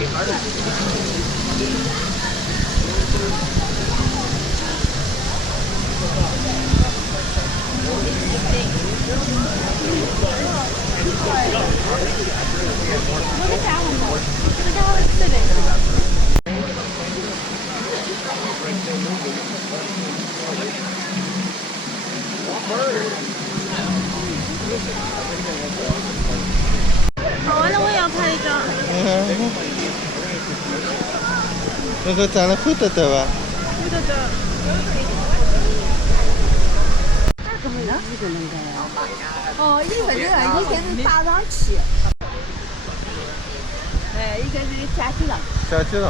at that one though. Look at how it's sitting.好完了，我也要拍一张。那个长得会得得吧？会得得。哦，一个人一个人搭上去。哎，一个人夹起上。夹起上。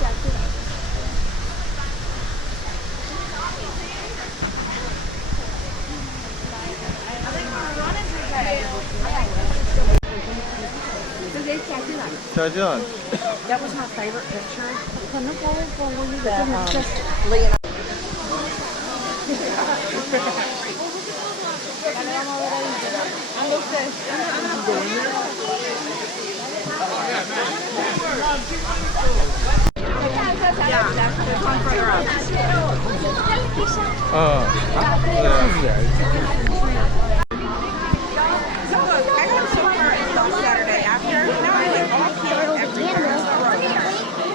夹起上。夹起上。That was my favorite picture. 可能稍微高了一点。Leonardo. Yeah, there's one further up. So look, I got so far until Saturday after. Now I live all camp every Thursday.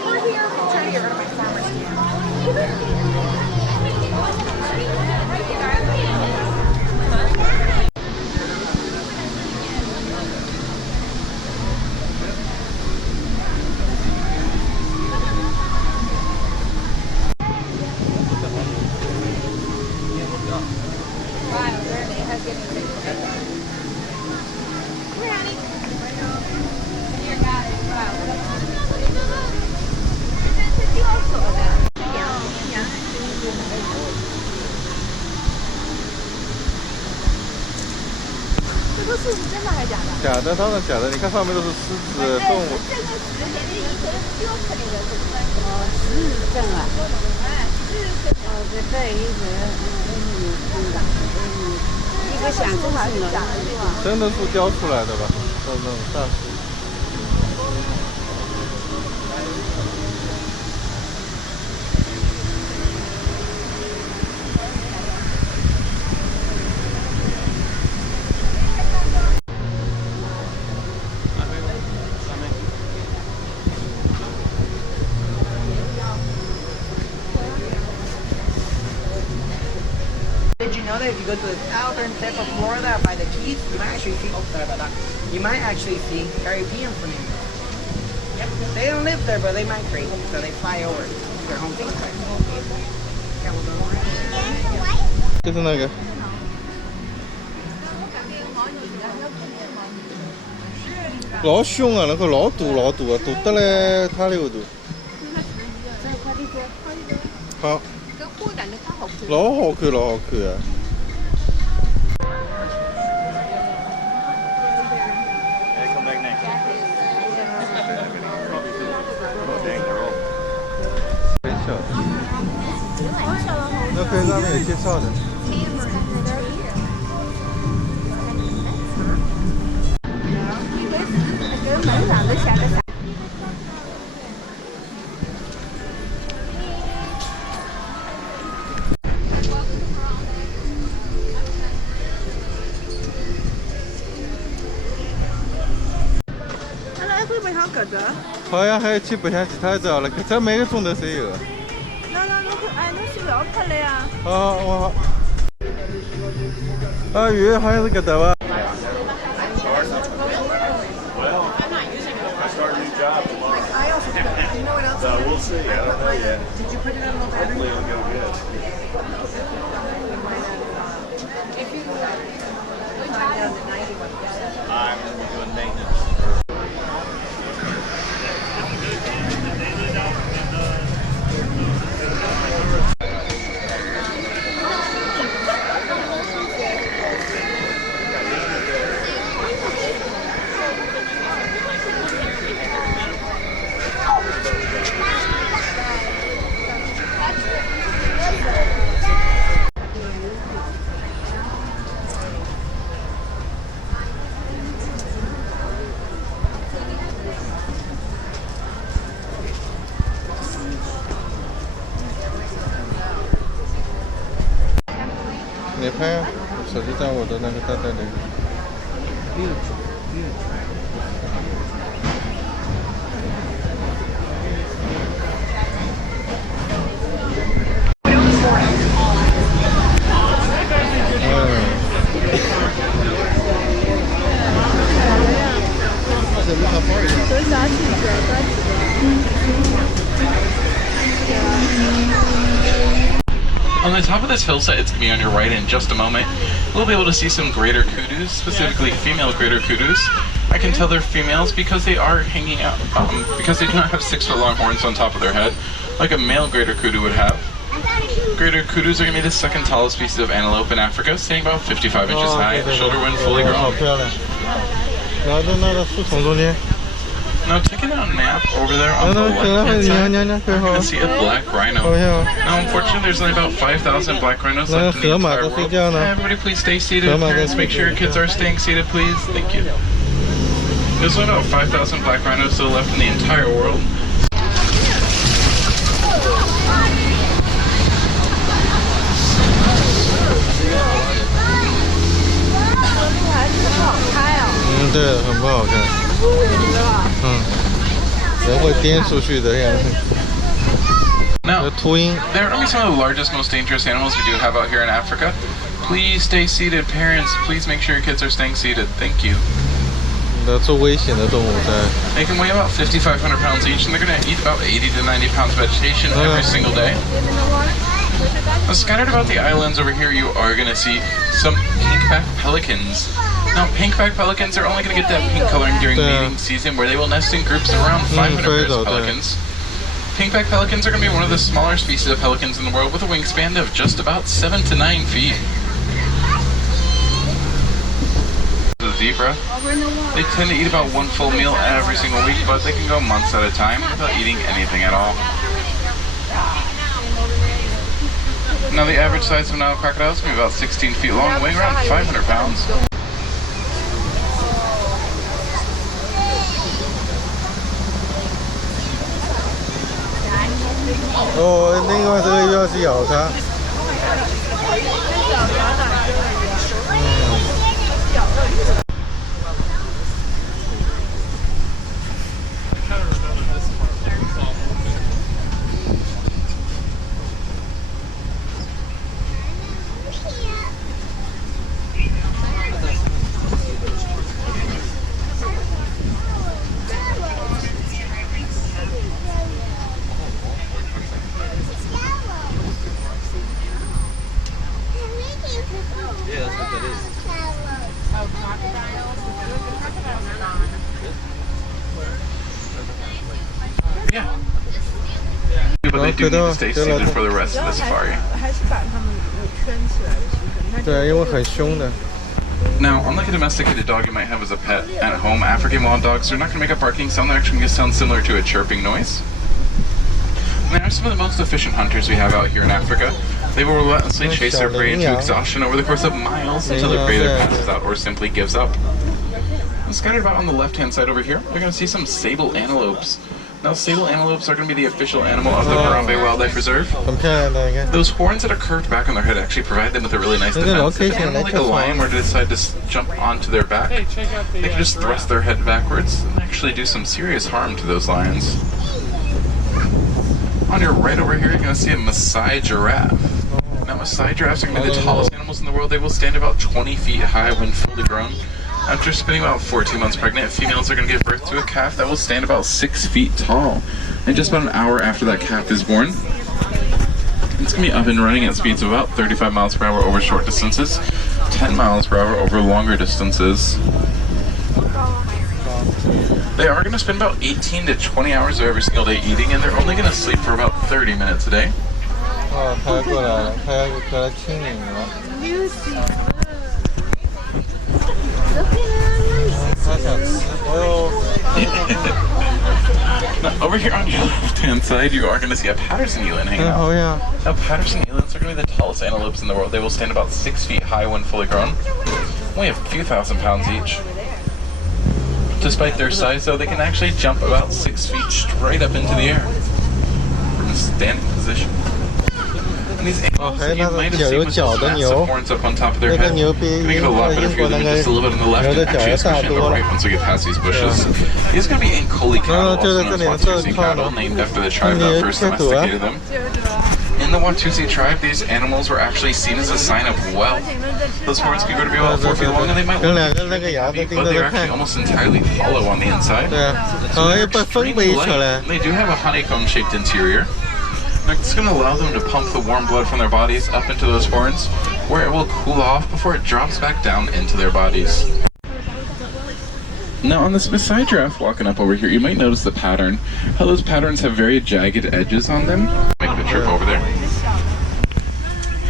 I'm trying to get rid of my farmer's camp.假的，当然假的。你看上面都是狮子、动物。这个石的，这一个雕刻那个是什么？哦，石阵啊。哎，石阵。哦，这一个，一个像真还是假的，对吧？真的树雕出来的吧？那种大树。Did you know that if you go to the southern tip of Florida by the Keys, you might actually see, you might actually see Caribbean flamingos. Yep. They don't live there, but they migrate, so they fly over their home base. 就是那个。老凶啊！那个老大老大啊，大得来塌里后头。好。老好看，老好看啊！很小的，那可以上面有介绍的。门上都写个啥？好呀，还有去白相其他只好了，这每个钟头侪有。那哎，侬先不要拍了呀。好，我好。啊，鱼好像是搿搭吧。We'll see. I don't know yet. Did you put it on the battery? Hopefully it'll go good. I'm doing maintenance. 你拍啊，手机在我的那个袋袋里。On the top of this hillside, it's going to be on your right in just a moment. We'll be able to see some greater kudus, specifically female greater kudus. I can tell they're females because they are hanging out, because they do not have 6 foot long horns on top of their head, like a male greater kudu would have. Greater kudus are going to be the second tallest species of antelope in Africa, standing about 55 inches high, shoulder when fully 好 grown. 漂亮。然后在那个树丛中间。 Now taking a nap over there on the left-hand side, you're going to see a black rhino. Now unfortunately there's only about 5,000 black rhinos left in the entire world. Everybody please stay seated. Parents, make sure your kids are staying seated, please. Thank you. There's only about 5,000 black rhinos still left in the entire world. Mm, 对，很不好看。 人会颠出去的样子。 Now, 秃鹰。 there are some of the largest, most dangerous animals we do have out here in Africa. Please stay seated, parents. Please make sure your kids are staying seated. Thank you. 最危险的动物在。 They can weigh about 5,500 pounds each, and they're going to eat about 80 to 90 pounds of vegetation every single day. Now, scattered about the islands over here, you are going to see some pink-backed pelicans. Now, pink-backed pelicans are only going to get that pink coloring during mating season, where they will nest in groups of around 500 pairs of pelicans. Pink-backed pelicans are going to be one of the smaller species of pelicans in the world, with a wingspan of just about 7 to 9 feet. The zebra, they tend to eat about 1 full meal every single week, but they can go months at a time without eating anything at all. Now, the average size of Nile crocodiles can be about 16 feet long, weighing around 500 pounds. Oh, 另外这个又要去咬它。Yeah. But they do need to stay seated for the rest of the safari. Now, unlike a domesticated dog you might have as a pet at home, African wild dogs are not going to make a barking sound. They're actually going to sound similar to a chirping noise. And they are some of the most efficient hunters we have out here in Africa. They will relentlessly chase their prey into exhaustion over the course of miles until the prey either passes out or simply gives up. And scattered about on the left-hand side over here, you're going to see some sable antelopes. Now, sable antelopes are going to be the official animal of the Harambe Wildlife Reserve. Those horns that are curved back on their head actually provide them with a really nice defense. If an animal like a lion were to decide to jump onto their back, they can just thrust their head backwards and actually do some serious harm to those lions. On your right over here, you're going to see a Maasai giraffe. Now, Maasai giraffes are going to be the tallest animals in the world. They will stand about 20 feet high when fully grown. After spending about 14 months pregnant, females are going to give birth to a calf that will stand about 6 feet tall. And just about an hour after that calf is born, it's going to be up and running at speeds of about 35 miles per hour over short distances, 10 miles per hour over longer distances. They are going to spend about 18 to 20 hours of every single day eating, and they're only going to sleep for about 30 minutes a day. Now, over here on your left-hand side, you are going to see a Patterson eland hanging out. Oh, yeah. Now, Patterson elands are going to be the tallest antelopes in the world. They will stand about 6 feet high when fully grown, weigh a few thousand pounds each. Despite their size, though, they can actually jump about 6 feet straight up into the air from a standing position. And these animals that you might have Okay, seen with those massive horns up on top of their head, you're gonna get a lot better view of them just a little bit on the left, and actually especially on the right once we get past these bushes. These are gonna be Ankole cattle, also known as Watusi cattle, named after the tribe that first domesticated them. In the Watusi tribe, these animals were actually seen as a sign of wealth. Those horns can grow to be about 4 feet long, and they might look heavy, but they're actually almost entirely hollow on the inside. 对啊， So 好 they're 像被封 extremely 闭起来 light. They do have a honeycomb-shaped interior. It's going to allow them to pump the warm blood from their bodies up into those horns, where it will cool off before it drops back down into their bodies. Now on this Maasai giraffe walking up over here, you might notice the pattern. How those patterns have very jagged edges on them. Make the trip over there.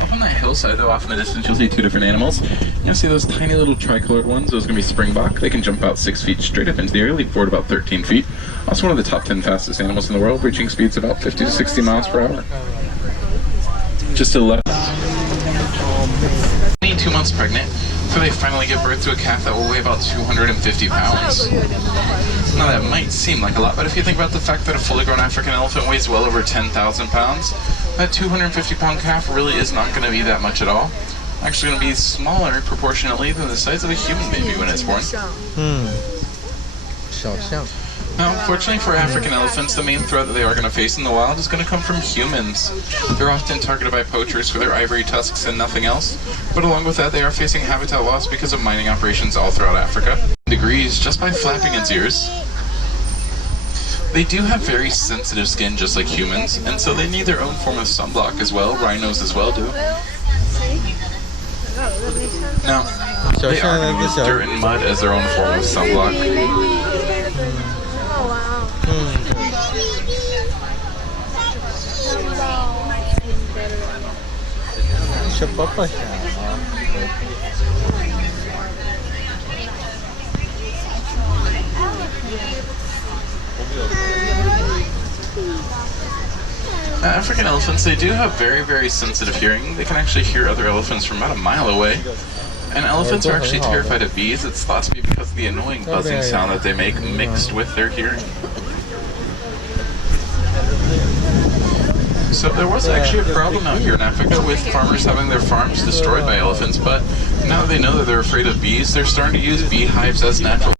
Up on that hillside though, off in the distance, you'll see two different animals. You'll see those tiny little tricolored ones. Those are going to be springbok. They can jump about 6 feet straight up into the air, leap forward about 13 feet. Also one of the top 10 fastest animals in the world, reaching speeds about 50 to 60 miles per hour. Just to let 22 months pregnant, so they finally give birth to a calf that will weigh about 250 pounds. Now that might seem like a lot, but if you think about the fact that a fully grown African elephant weighs well over 10,000 pounds, that 250-pound calf really is not going to be that much at all. Actually going to be smaller proportionately than the size of a human baby when it's born. 小象 Now, unfortunately for African elephants, the main threat that they are going to face in the wild is going to come from humans. They're often targeted by poachers for their ivory tusks and nothing else. But along with that, they are facing habitat loss because of mining operations all throughout Africa. Degrees just by flapping its ears. They do have very sensitive skin just like humans, and so they need their own form of sunblock as well. Rhinos as well do. Now, they are going to use dirt and mud as their own form of sunblock. 小宝宝想啊。African elephants, they do have very, very sensitive hearing. They can actually hear other elephants from about a mile away. And elephants are actually terrified of bees. It's thought to be because of the annoying buzzing sound that they make mixed with their hearing. So there was actually a problem out here in Africa with farmers having their farms destroyed by elephants, but now that they know that they're afraid of bees, they're starting to use beehives as natural.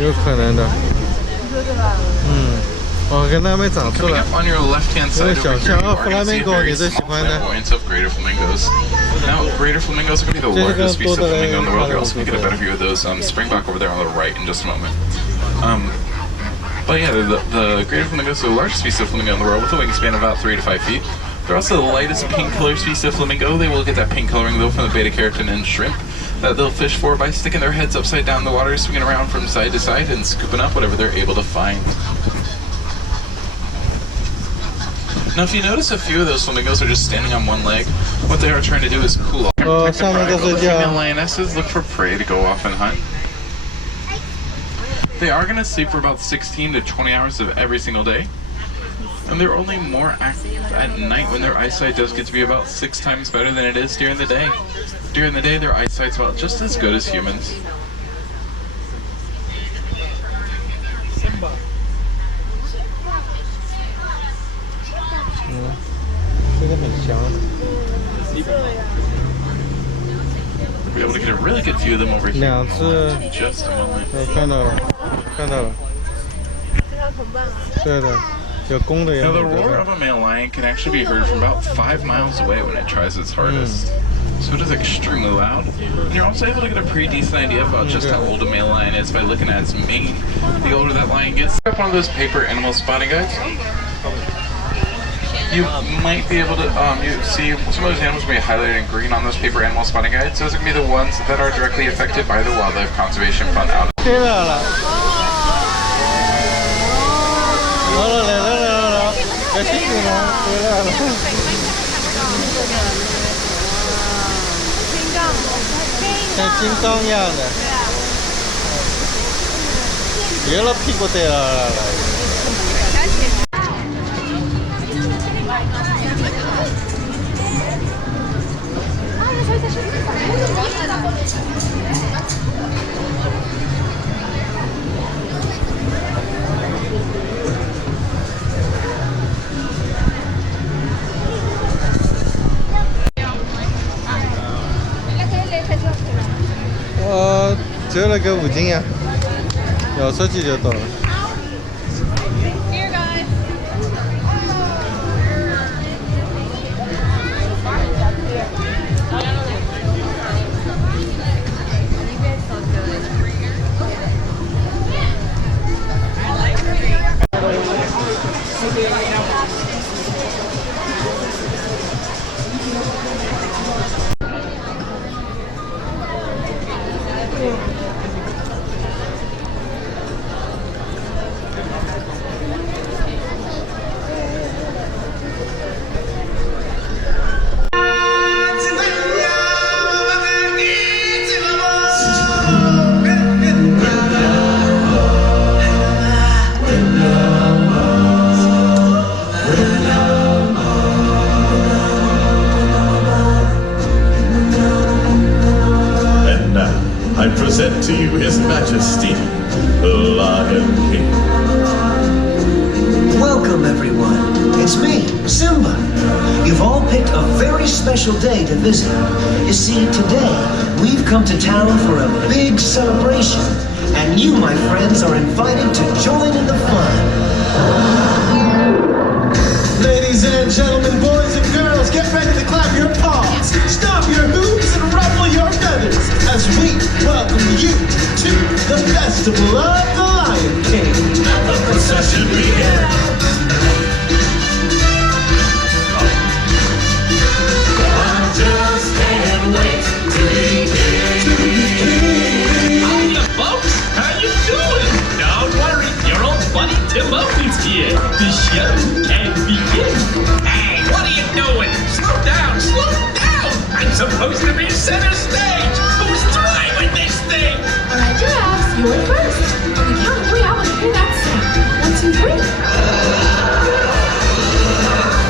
有可能的。我跟他们长出 Coming 来。 up on your left-hand side over here, you are going to see a very small flamboyance of greater flamingos. Now, greater flamingos are going to be the largest species of flamingo in the world. You're also going to get a better view of those springbok over there on the right in just a moment. But yeah, the greater flamingos are the largest species of flamingo in the world with a wingspan of about 3 to 5 feet. They're also the lightest pink color species of flamingo. They will get that pink coloring though from the beta keratin and shrimp that they'll fish for by sticking their heads upside down in the water, swinging around from side to side and scooping up whatever they're able to find. Now, if you notice, a few of those flamingos are just standing on one leg. What they are trying to do is cool off. Protect the pride, while the female lionesses look for prey to go off and hunt. They are going to sleep for about 16 to 20 hours of every single day. And they're only more active at night when their eyesight does get to be about 6 times better than it is during the day. During the day, their eyesight's about just as good as humans. We'll be able to get a really good view of them over here in just a moment. 看到了，看到了。对的，有公的也 Now, 有 the 母 roar 的。 of a male lion can actually be heard from about 5 miles away when it tries its hardest. So it is extremely loud. And you're also able to get a pretty decent idea about just how old a male lion is by looking at its mane. The older that lion gets, one of those paper animal spotting guides. You might be able to you see some of those animals will be highlighted in green on those paper animal spotting guides. Those are going to be the ones that are directly affected by the Wildlife Conservation Fund out. 来了，哎，辛苦了，回来了。像金刚一样的，别了屁股对了。了个5斤呀，摇出去就到了。 Here, guys. And now, I present to you His Majesty, the Lion King. Welcome, everyone. It's me, Simba. You've all picked a very special day to visit. You see, today, we've come to town for a big celebration. And you, my friends, are invited to join in the fun. Ladies and gentlemen, boys and girls, get ready to clap your paws, stomp your hooves, and ruffle your feathers as we welcome you to the Festival of the Lion King. Let the procession begin. I just can't wait to be king. Hiya, folks. How you doing? Don't worry, your old buddy Timo's here. The show can begin. Hey, what are you doing? Slow down, slow down. I'm supposed to be center stage. Who's driving this thing? All right, giraffes, you went first. On the count of 3, I want to hear that sound. 1, 2, 3.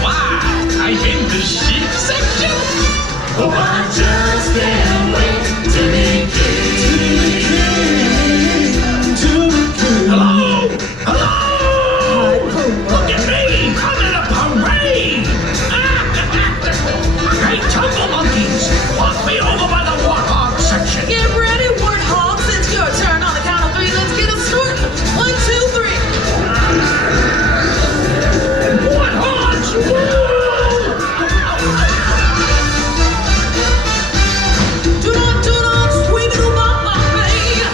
Wow, I'm in the sheep section. Oh, I just can't wait to be king. Hello? Hello? Look at me! I'm in a parade! Hey, Jungle Monkeys! Walk me over by the warthog section! Get ready, warthogs. It's your turn. On the count of 3, let's get it started. 1, 2, 3. Warthogs! Do-not, sweet-a-doo-bop-bop, baby.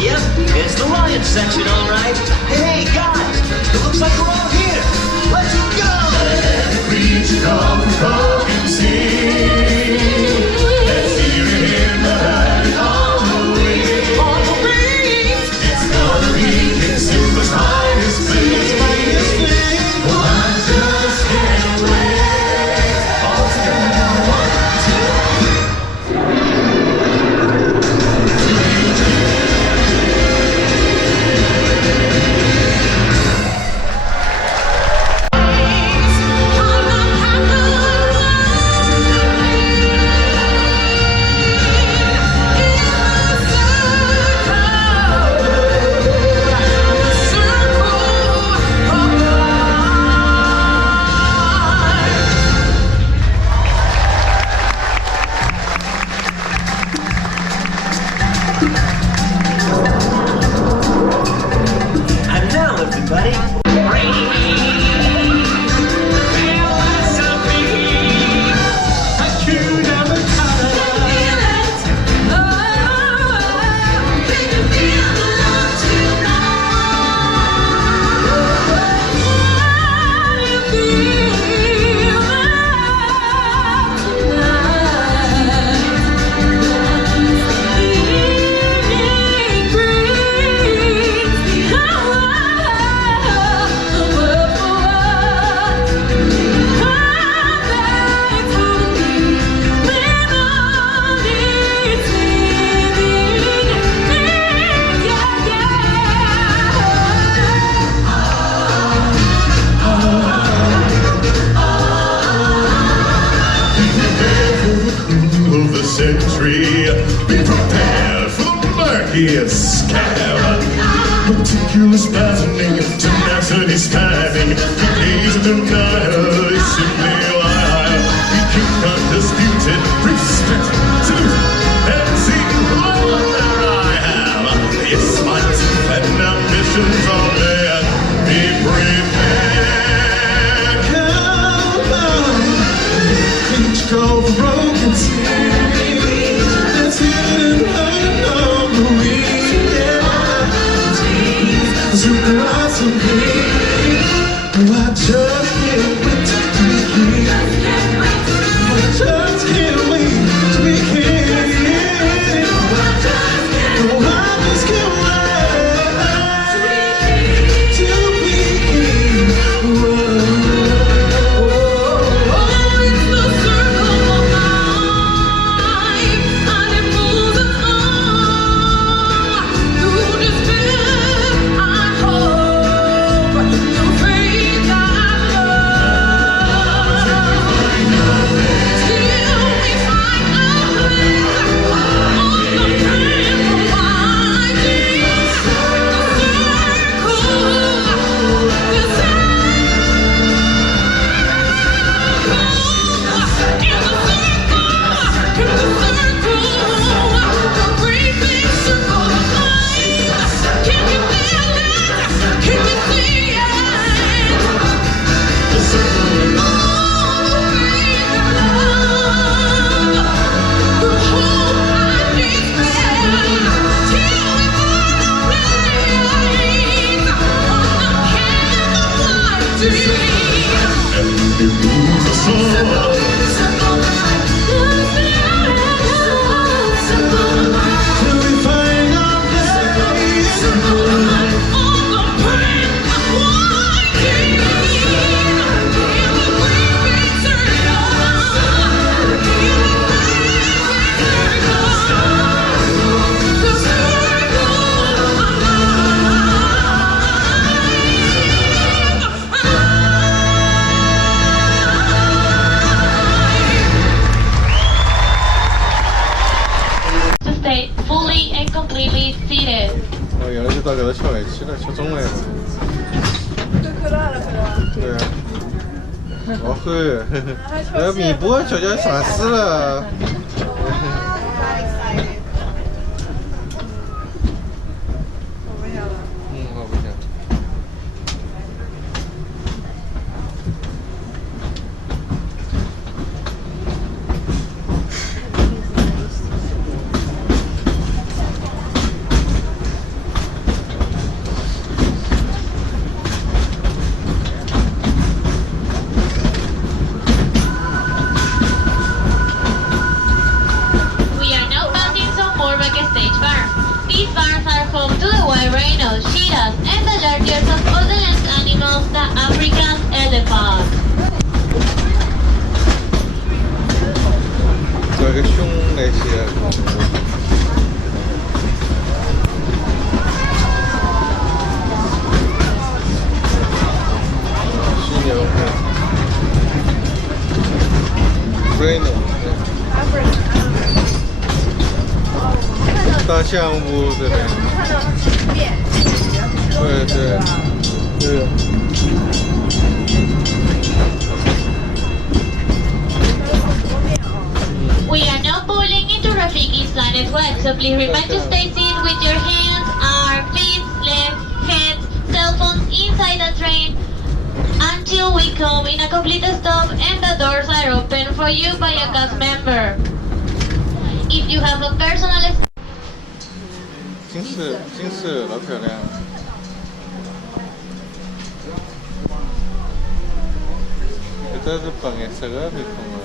Yep, it's the Lion section, all right. Hey, guys, it looks like we're all here. Let's go! Preach, come and sing. Let's hear it in the valley on the wing. On the wings. It's gonna be King Simba's finest thing. Oh, I just can't wait. All together, 啊。luckiest scab. Meticulous patterning, tenacity spanning, the age of denial is simply wild. The king undisputed, respect, salute, and see all that I have. Yes, my teeth and ambitions are there. Be prepared. Come on, each go broken tears. That's hidden on the weed. You cry to me. Oh, I just can't wait to be here. I just can't wait to be here. Oh, I just can't wait to be here. Oh, it's the circle of life, and it moves us on through despair. I hope through faith and love, till we find a place on the path providing. The And it moves us all. Till we find our place. To stay fully and completely seated. 哦，原来就到这头瞧来吃了，吃中来了。对啊。哦呵，那弥补悄悄上市了。我不想。We are now passing some more back stage barns. These barns are home to the white rhinos, cheetahs, and the largest of all the land animals, the African elephant. 这个熊那些。犀牛。Rhino。大象屋这边。对对对。We are now pulling into Rafiki's Planet Web, so please remember to stay seated with your hands, arms, feet, legs, heads, cell phones inside the train until we come in a complete stop and the doors are open for you by a cast member. If you have a personal 金丝老漂亮。这是白颜色的地方啊。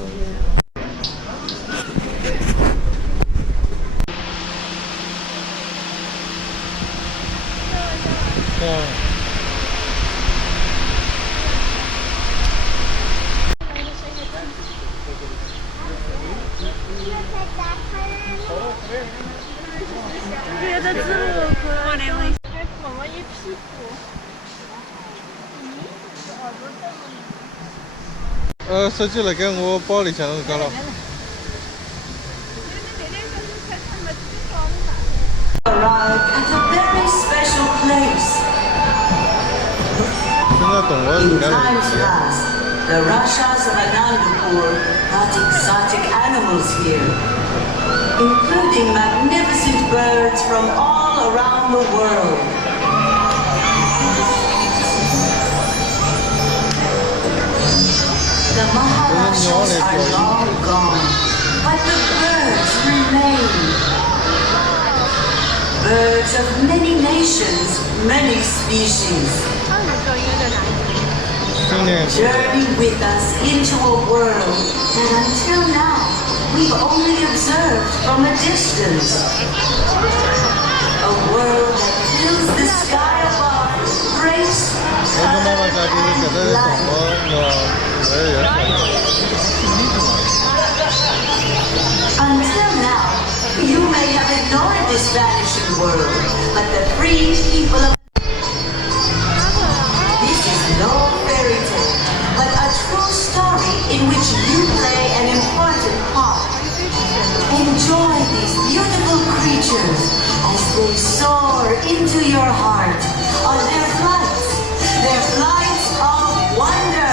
觉得这个可怜了，还滚了一屁股。手机那个我包里向头搞了。Right. In times past, the Rashas of Anandapur brought exotic animals here, including magnificent birds from all around the world. The Maharashas are long gone, but the birds remain. Birds of many nations, many species. Journey with us into a world that until now we've only observed from a distance. A world that fills the sky above with grace, color, and light. Until now, you may have ignored this vanishing world, but the free people of this is no fairy tale, but a true story in which you play an important part. Enjoy these beautiful creatures as they soar into your heart on their flights of wonder.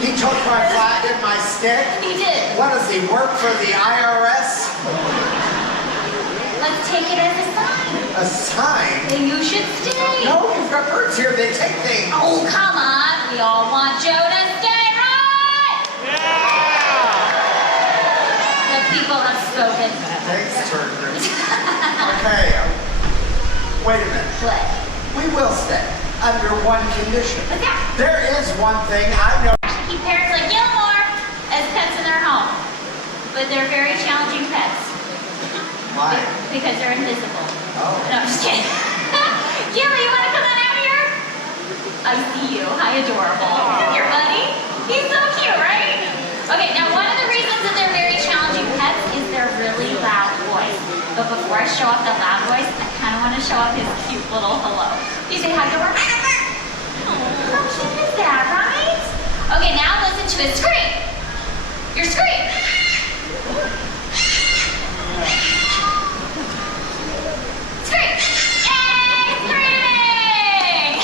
He took my flag and my stick? He did. What does he work for the IRS? Let's take it as a sign. A sign? Then you should stay. No, we've got birds here. They take things. Oh, come on. We all want Joe to stay, right? Yeah! The people have spoken. Thanks, Turner. Okay. Wait a minute. What? We will stay. Under one condition. What's that? There is one thing I know. Keep parents like Gilmore as pets in their home. But they're very challenging pets. Why? Because they're invisible. Oh. No, I'm just kidding. Gilly, you want to come on out here? I see you. Hi, adorable. Come here, buddy. He's so cute, right? Okay, now one of the reasons that they're very challenging pets is their really loud voice. But before I show off the loud voice, I kind of want to show off his cute little hello. You say hi to her. Oh, how cute is that, right? Okay, now listen to his scream. Your scream. Scream. Yay, screaming!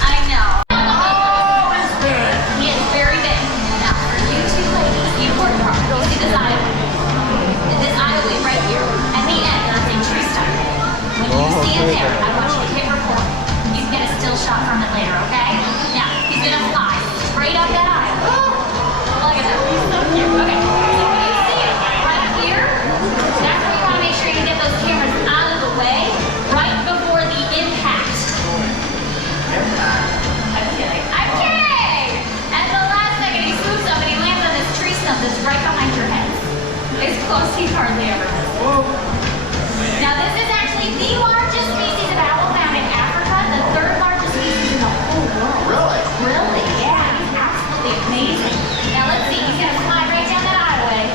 I know. Oh, he's big. He is very big. Now, for you two ladies, the important part. You see this aisle? This aisle right here. At the end, there's a tree stump. When you see it there, I want you to hit record. You can get a still shot from it later, okay? Now, he's gonna fly straight up that aisle. Look at that. He's so cute. Okay. So when you see it right here, that's where you want to make sure you get those cameras out of the way right before the impact. I'm kidding. I'm kidding! And the last second he swoops up and he lands on this tree stump that's right behind your head. It's close he hardly ever misses. Now this is actually the largest species of owl found in Africa, the third largest species in the whole world. Really? Really, yeah. He's absolutely amazing. Now let's see, he's gonna fly right down that aisleway.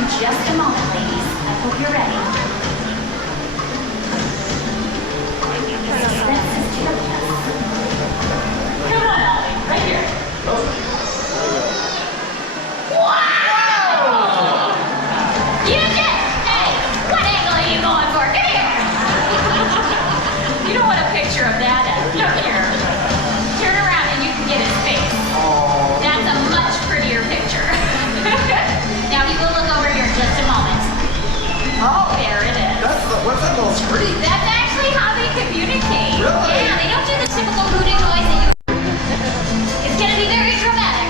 In just a moment, ladies. I hope you're ready. screech. That's actually how they communicate. Really? Yeah, they don't do the typical hooting noise that you. It's gonna be very dramatic.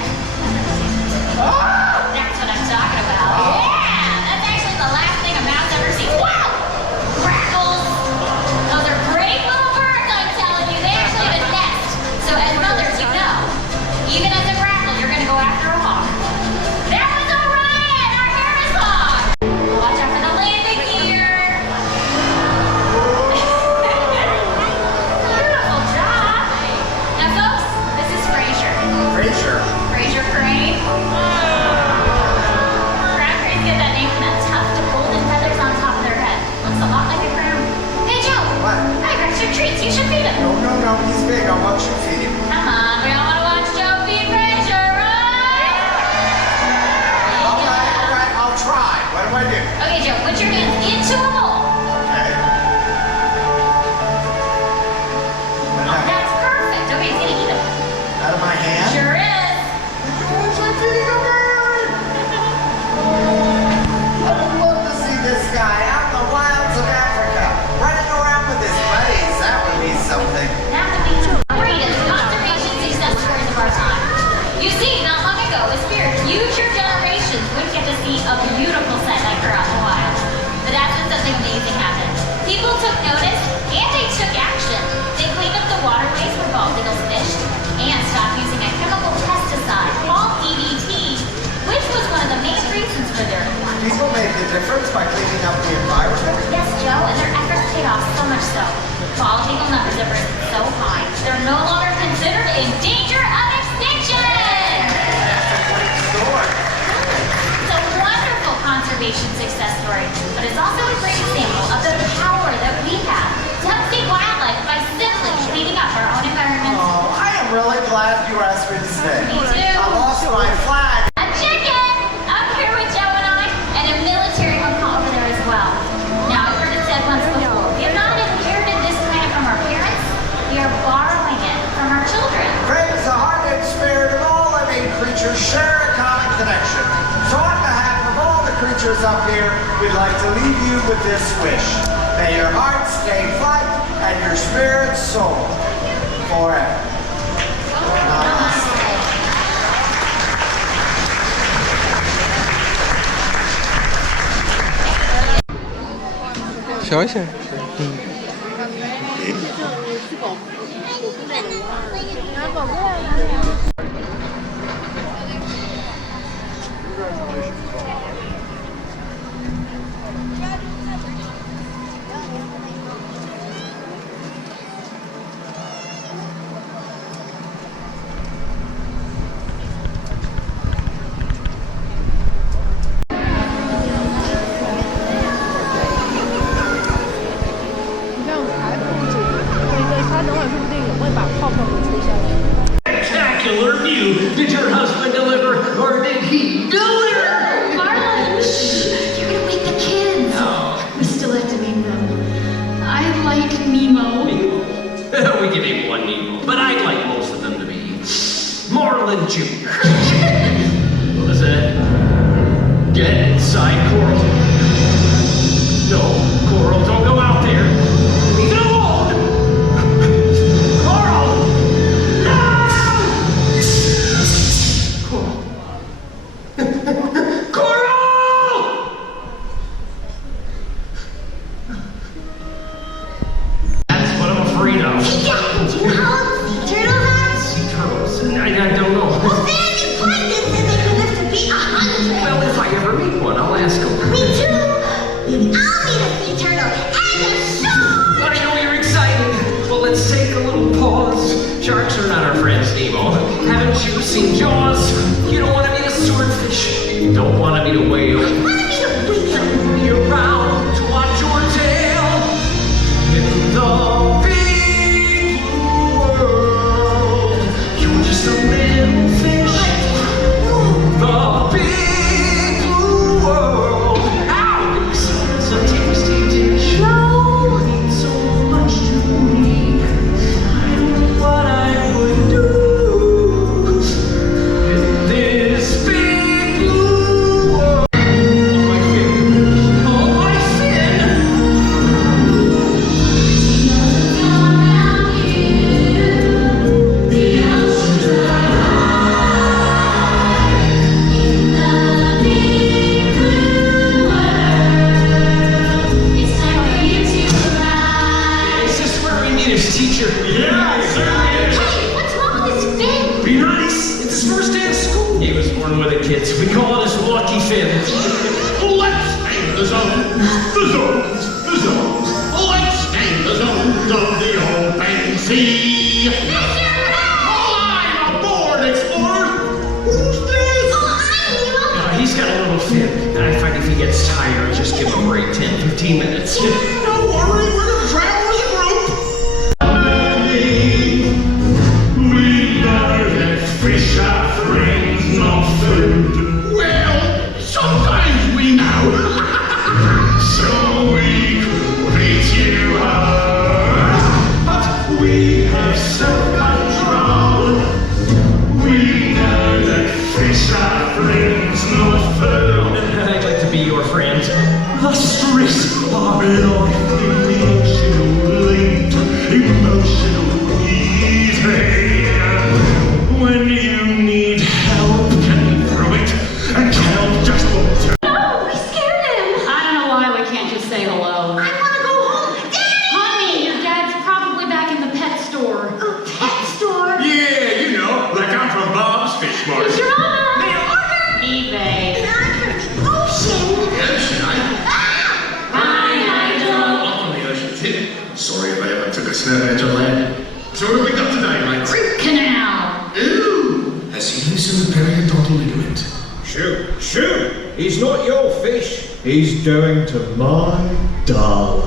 That's what I'm talking about. Yeah, that's actually the last thing a mouse ever sees. Wow! Grackles. Those are brave little birds, I'm telling you. They actually have a nest. So as mothers, you know, even as a grackle, you're gonna go after a hawk. That was Orion, our Harris hawk. Watch out for the landing gear. Beautiful job. Now, folks, this is Fraser. Fraser. Fraser Crane. Crown cranes get that name from that tuft of golden feathers on top of their head. Looks a lot like a crown. Hey, Joe. What? I got your treats. You should feed him. No, he's big. I'll watch you feed him. Come on, we all want to watch Joe feed Fraser, right? All right, I'll try. What do I do? Okay, Joe, put your hands into a bowl. Okay. Oh, that's perfect. Okay, he's gonna eat them. Out of my hand? Sure is. George, I'm feeding a bird! I would love to see this guy out in the wilds of Africa, running around with his buddies. That would be something. That would be the greatest conservation success stories of our time. You see, not long ago, it feared future generations wouldn't get to see a beautiful sight like her out in the wild. But that's when something amazing happened. People took notice and they took action. They cleaned up the waterways where bald eagles fished and stopped using a chemical pesticide called DDT, which was one of the main reasons for their decline. People made the difference by cleaning up the environment. Yes, Joe, and their efforts paid off so much so. Bald eagle numbers have risen so high, they're no longer considered in danger of extinction! That's a great story. It's a wonderful conservation success story, but it's also a great example of the power that we have to help save wildlife by simply cleaning up our own environment. Oh, I am really glad you asked me to stay. Me too. I lost my flag. A chicken! Up here with Joe and I, and a military macaw over there as well. Now, I've heard it said once before, we have not inherited this planet from our parents, we are borrowing it from our children. Praise the heart and spirit of all living creatures share a common connection. So on behalf of all the creatures up here, we'd like to leave you with this wish. May your heart stay light and your spirit soar forever. Namaste. 小一些。Spectacular view. Did your husband deliver or did he deliver? Marlon, shh, you're gonna wake the kids. No. We still have to name them. I like Nemo. We can name one Nemo, but I'd like most of them to be Marlon Jr. What is that? Get inside, Coral. No, Coral, don't go out there. Leave it alone. Coral! No! Coral! That's what I'm afraid of. Do you know how turtle has? Turtles? I don't know. Well, they're independent and they can live to be 100. Well, if I ever meet one, I'll ask him. Me too. I'll meet a sea turtle and a shark. I know you're excited. Well, let's take a little pause. Sharks are not our friends, Nemo. Haven't you seen Jaws? You don't want to meet a swordfish. You don't want to meet a whale. I want to meet a whale. Be around to watch your tail in the big blue world. You're just a little fish. The big blue world. Ow! It's a tasty dish. No. Means so much to me. I don't know what I would do in this big blue world. My favorite. Let's name the zones of the open sea. All I'm aboard, explorers. Who's this? He's got a little fit, and I find if he gets tired, just give him a break 10, 15 minutes. Don't worry, we're gonna travel as a group. We know that fish are friends, not food. Well, sometimes we know. So we could eat you up. But we have self-control. We know that fish are friends, not food. I'd like to be your friend. The stress of it all, emotional eating. When you need help, can you throw it? And help just won't. No, we scared him. I don't know why we can't just say hello. I want to go home. Daddy! Honey, your dad's probably back in the pet store. A pet store? Yeah, you know, like I'm from Bob's Fish Market. Who's your mother? eBay. And I'm from the ocean. Hi, Nigel. On the ocean tip. Sorry if I ever took a snap at your land. So what have we got today, mate? Canal. Ooh! Has he loosened the periodontal ligament? Shoot! He's not your fish. He's doing to my doll.